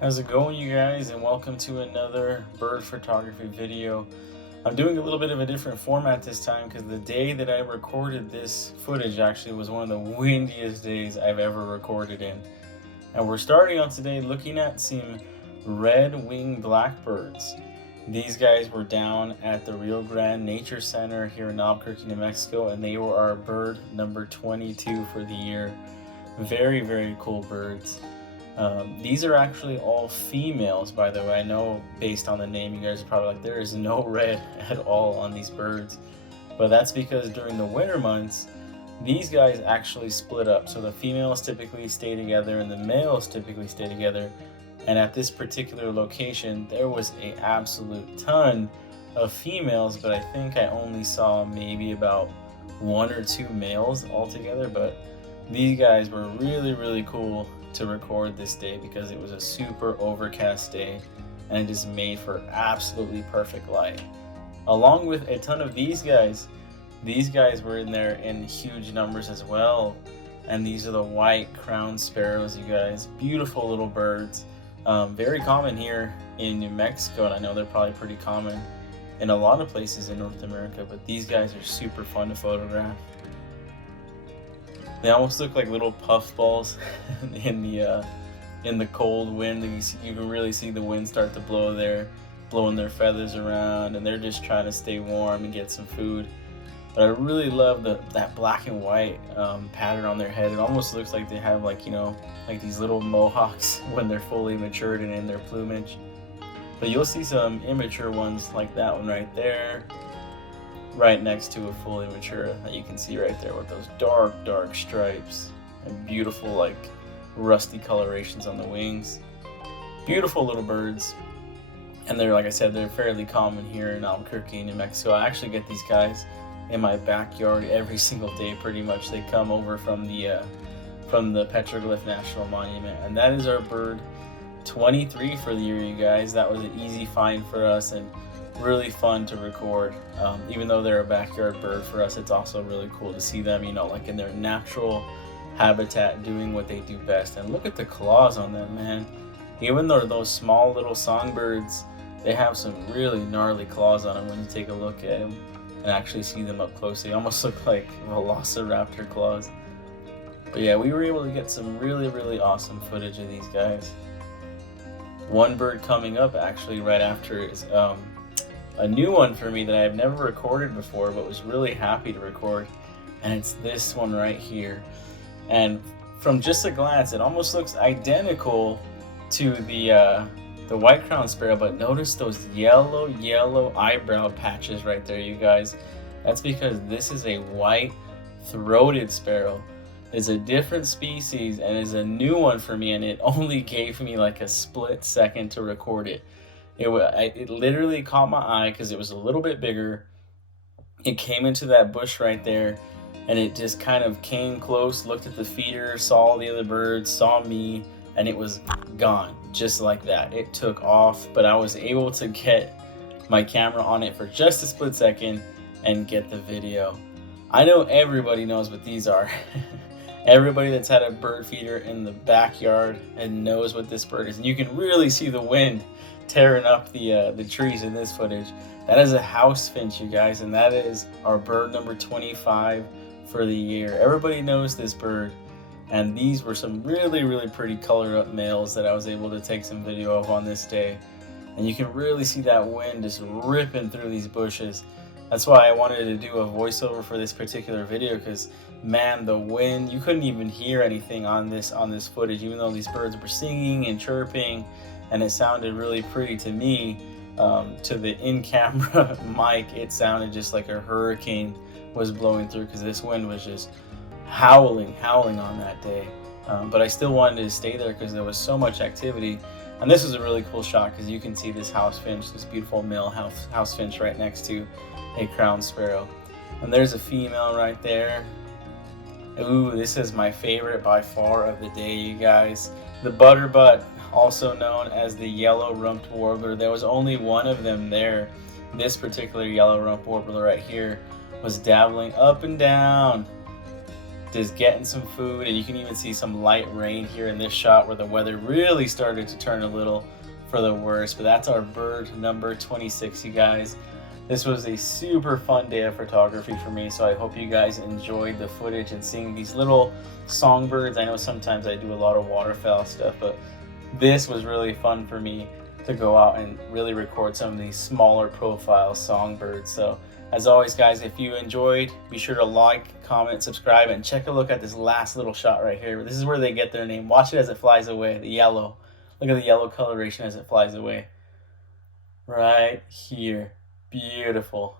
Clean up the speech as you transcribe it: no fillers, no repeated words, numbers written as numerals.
How's it going, you guys, and welcome to another bird photography video. I'm doing a little bit of a different format this time because the day that I recorded this footage actually was one of the windiest days I've ever recorded in. And we're starting on today looking at some red-winged blackbirds. These guys were down at the Rio Grande Nature Center here in Albuquerque, New Mexico, and they were our bird number 22 for the year. Very, very cool birds. These are actually all females, by the way. I know based on the name, you guys are probably like, there is no red at all on these birds. But that's because during the winter months, these guys actually split up. So the females typically stay together and the males typically stay together. And at this particular location, there was an absolute ton of females, but I think I only saw maybe about one or two males altogether. But these guys were really, really cool to record this day because it was a super overcast day and it just made for absolutely perfect light. Along with a ton of these guys were in there in huge numbers as well. And these are the white crowned sparrows, you guys. Beautiful little birds. Very common here in New Mexico, and I know they're probably pretty common in a lot of places in North America, but these guys are super fun to photograph. They almost look like little puffballs in the cold wind. You can really see the wind start to blow there, blowing their feathers around, and they're just trying to stay warm and get some food. But I really love that black and white pattern on their head. It almost looks like they have like these little mohawks when they're fully matured and in their plumage. But you'll see some immature ones like that one right there, right next to a fully mature that you can see right there with those dark stripes and beautiful like rusty colorations on the wings. Beautiful little birds, and they're, like I said, they're fairly common here in Albuquerque, New Mexico. I actually get these guys in my backyard every single day pretty much. They come over from the Petroglyph National Monument, and that is our bird 23 for the year, you guys. That was an easy find for us and really fun to record. Even though they're a backyard bird for us, it's also really cool to see them, like in their natural habitat doing what they do best. And look at the claws on them, man. Even though those small little songbirds, they have some really gnarly claws on them when you take a look at them and actually see them up close. They almost look like velociraptor claws. But yeah, we were able to get some really awesome footage of these guys. One bird coming up actually right after is a new one for me that I've never recorded before, but was really happy to record, and it's this one right here. And from just a glance, it almost looks identical to the white crowned sparrow, but notice those yellow eyebrow patches right there, you guys. That's because this is a white-throated sparrow. It's a different species and is a new one for me, and it only gave me like a split second to record it. It literally caught my eye because it was a little bit bigger. It came into that bush right there, and it just kind of came close, looked at the feeder, saw the other birds, saw me, and it was gone just like that. It took off, but I was able to get my camera on it for just a split second and get the video. I know everybody knows what these are. Everybody that's had a bird feeder in the backyard and knows what this bird is. And you can really see the wind tearing up the trees in this footage. That is a house finch, you guys, and that is our bird number 25 for the year. Everybody knows this bird, and these were some really pretty colored up males that I was able to take some video of on this day. And you can really see that wind just ripping through these bushes. That's why I wanted to do a voiceover for this particular video, because man, the wind, you couldn't even hear anything on this footage, even though these birds were singing and chirping, and it sounded really pretty to me. To the in-camera mic, it sounded just like a hurricane was blowing through because this wind was just howling on that day. But I still wanted to stay there because there was so much activity. And this is a really cool shot because you can see this house finch, this beautiful male house finch right next to a crowned sparrow. And there's a female right there. Ooh, this is my favorite by far of the day, you guys. The butterbutt, also known as the yellow-rumped warbler. There was only one of them there. This particular yellow-rumped warbler right here was dabbling up and down just getting some food. And you can even see some light rain here in this shot where the weather really started to turn a little for the worse. But that's our bird number 26, you guys. This was a super fun day of photography for me, so I hope you guys enjoyed the footage and seeing these little songbirds. I know sometimes I do a lot of waterfowl stuff, but this was really fun for me to go out and really record some of these smaller profile songbirds. So as always, guys, if you enjoyed, be sure to like, comment, subscribe, and check a look at this last little shot right here. This is where they get their name. Watch it as it flies away, the yellow. Look at the yellow coloration as it flies away. Right here. Beautiful.